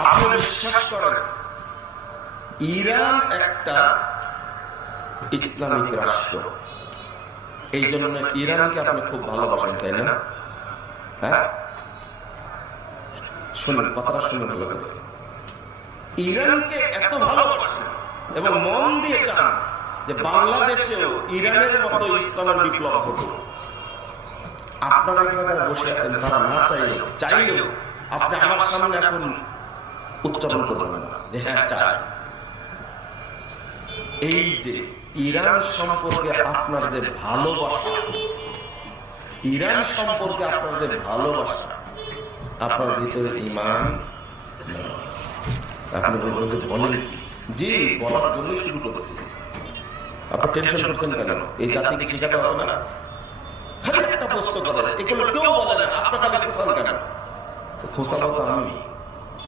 আপনি বিশ্বাস করেন ইরান একটা ইসলামিক রাষ্ট্র, এই জন্য ইরানকে আপনি খুব ভালোবাসেন, তাই না? হ্যাঁ, শুনুন কথাটা, শুনুন ভালো করে। ইরানকে এত ভালোবাসেন এবং মন দিয়ে চান যে বাংলাদেশেও ইরানের মতো ইসলামের বিপ্লব ঘটুক। আপনারা এখানে যারা বসে আছেন তারা না চাইলেও আপনি আমার সামনে এখন উচ্চারণ করবেন না যে হ্যাঁ চাই। এই যে ইরান সম্পর্কে আপনার যে ভালোবাসা, ইরান সম্পর্কে আপনার যে ভালোবাসা, আপনার ভিতরে ঈমান, আপনি বলবেন যে বলেন কি, যে বলার জন্য শুরু করেছি। আপনি টেনশন করছেন কেন? এই জাতিকে শিখাতে হবে না? খালি একটা প্রশ্ন করেন, এগুলো কেউ বলে না, আপনার খালি খোঁচান কেন? তো খোঁচাবো তো আমি।